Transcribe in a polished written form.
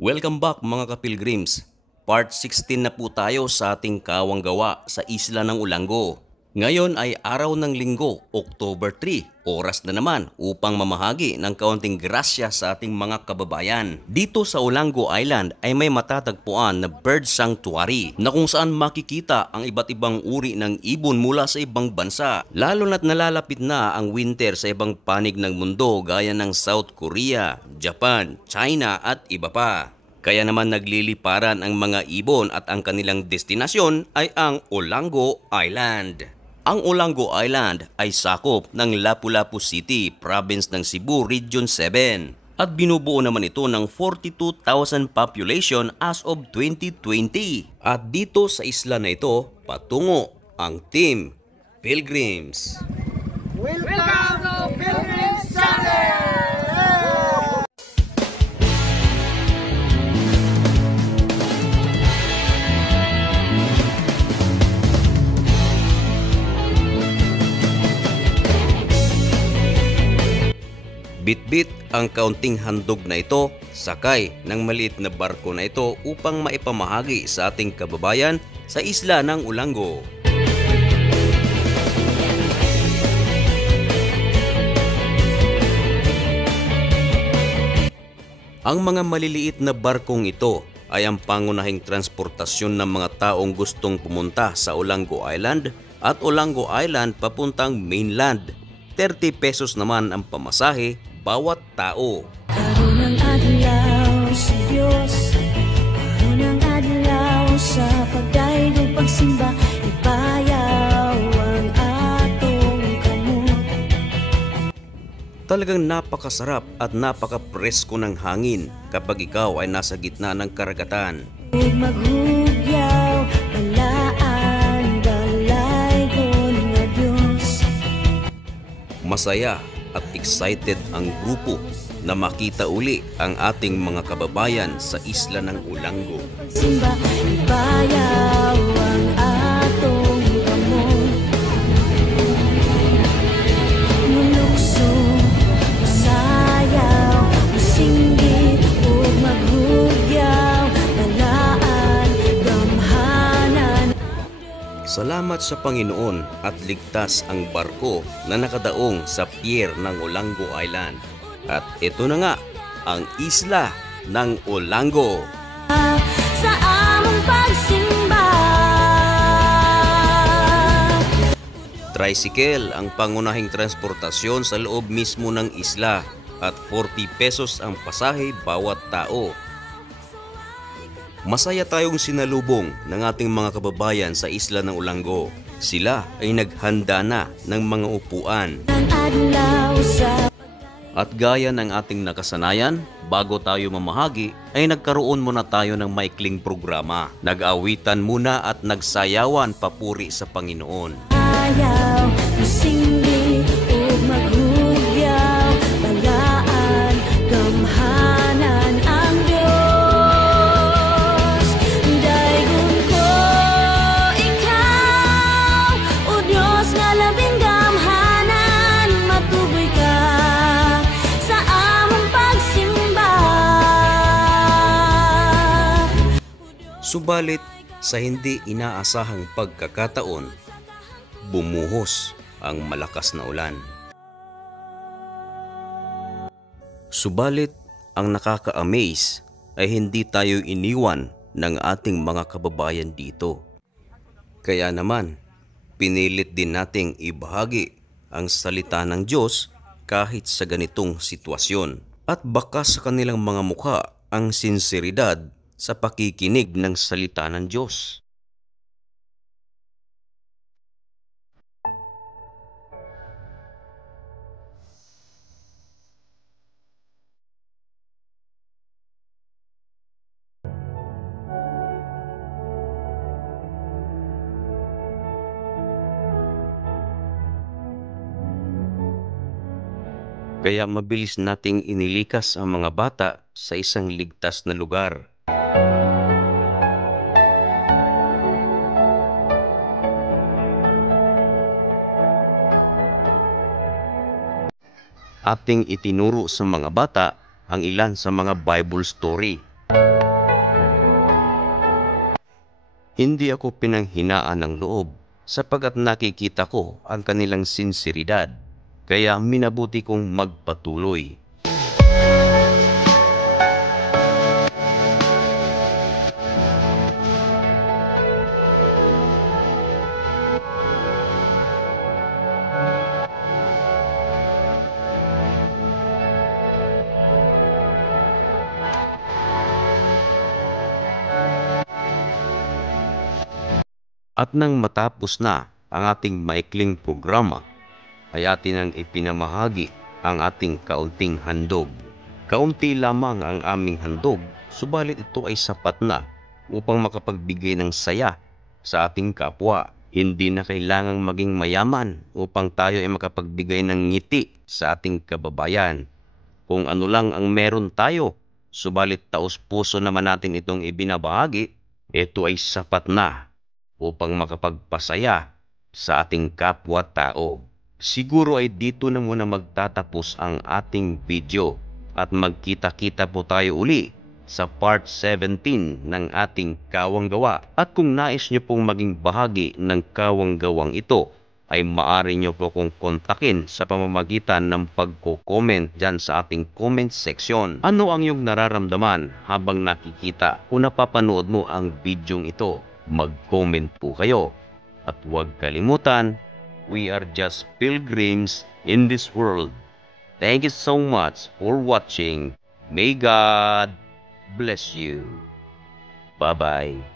Welcome back mga kapilgrims. Part 16 na po tayo sa ating kawang gawa sa Isla ng Ulango. Ngayon ay araw ng Linggo, October 3. Oras na naman upang mamahagi ng kaunting grasya sa ating mga kababayan. Dito sa Ulango Island ay may matatagpuan na bird sanctuary na kung saan makikita ang iba't ibang uri ng ibon mula sa ibang bansa. Lalo na't nalalapit na ang winter sa ibang panig ng mundo gaya ng South Korea, Japan, China at iba pa. Kaya naman nagliliparan ang mga ibon at ang kanilang destinasyon ay ang Ulango Island. Ang Ulango Island ay sakop ng Lapu-Lapu City, province ng Cebu, Region 7. At binubuo naman ito ng 42,000 population as of 2020. At dito sa isla na ito, patungo ang Team Pilgrims. Welcome to Pilgrims Channel! Bit-bit ang kaunting handog na ito, sakay ng maliit na barko na ito upang maipamahagi sa ating kababayan sa isla ng Ulango. Ang mga maliliit na barkong ito ay ang pangunahing transportasyon ng mga taong gustong pumunta sa Ulango Island at Ulango Island papuntang mainland. 30 pesos naman ang pamasahe bawat tao. Karon ang adlaw sa Dios, karon ang adlaw sa pagdaigog pagsimba, ipayaw ang atong kamot. Talagang napakasarap at napaka-presko ng hangin kapag ikaw ay nasa gitna ng karagatan. Ug maghugyaw, balaan, dalaygon nga Dios. Masaya at excited ang grupo na makita uli ang ating mga kababayan sa isla ng Ulango. Simba, ipayaw ang atong kamot. Mulukso, masayaw, masinggit, ug maghugyaw, balaan, gamhanan. Salamat sa Panginoon at ligtas ang barko na nakadaong sa pier ng Ulango Island. At ito na nga ang isla ng Ulango. Sa among pagsimba, Tricycle ang pangunahing transportasyon sa loob mismo ng isla at 40 pesos ang pasahe bawat tao. Masaya tayong sinalubong ng ating mga kababayan sa isla ng Ulango. Sila ay naghanda na ng mga upuan. ang adlaw sa At gaya ng ating nakasanayan, bago tayo mamahagi, ay nagkaroon muna tayo ng maikling programa. Nag-awitan muna at nagsayawan papuri sa Panginoon. ayaw, masinggit, ug maghugyaw, balaan, gamhanan ang Dios. Daygon ko ikaw, o Dios nga labing gamhanan, matuboy ka sa among pagsimba. Subalit, sa hindi inaasahang pagkakataon, bumuhos ang malakas na ulan. Subalit, ang nakaka-amaze ay hindi tayo iniwan ng ating mga kababayan dito. Kaya naman, pinilit din nating ibahagi ang salita ng Diyos kahit sa ganitong sitwasyon. At baka sa kanilang mga mukha ang sinseridad sa pakikinig ng salita ng Diyos. Kaya mabilis nating inilikas ang mga bata sa isang ligtas na lugar. Ating itinuro sa mga bata ang ilan sa mga Bible story. Hindi ako pinanghinaan ng loob sapagkat nakikita ko ang kanilang sinseridad, kaya minabuti kong magpatuloy. At nang matapos na ang ating maikling programa, ay atin ang ipinamahagi ang ating kaunting handog. Kaunti lamang ang aming handog, subalit ito ay sapat na upang makapagbigay ng saya sa ating kapwa. Hindi na kailangang maging mayaman upang tayo ay makapagbigay ng ngiti sa ating kababayan. Kung ano lang ang meron tayo, subalit taos puso naman natin itong ibinabahagi, ito ay sapat na upang makapagpasaya sa ating kapwa-tao. Siguro ay dito na muna magtatapos ang ating video at magkita-kita po tayo uli sa part 17 ng ating Kawang Gawa. At kung nais nyo pong maging bahagi ng Kawang Gawang ito, ay maaari nyo po kong kontakin sa pamamagitan ng pagko-comment dyan sa ating comment section. Ano ang iyong nararamdaman habang nakikita o napapanood mo ang video ito? Mag-comment po kayo. At huwag kalimutan, we are just pilgrims in this world. Thank you so much for watching. May God bless you. Bye-bye.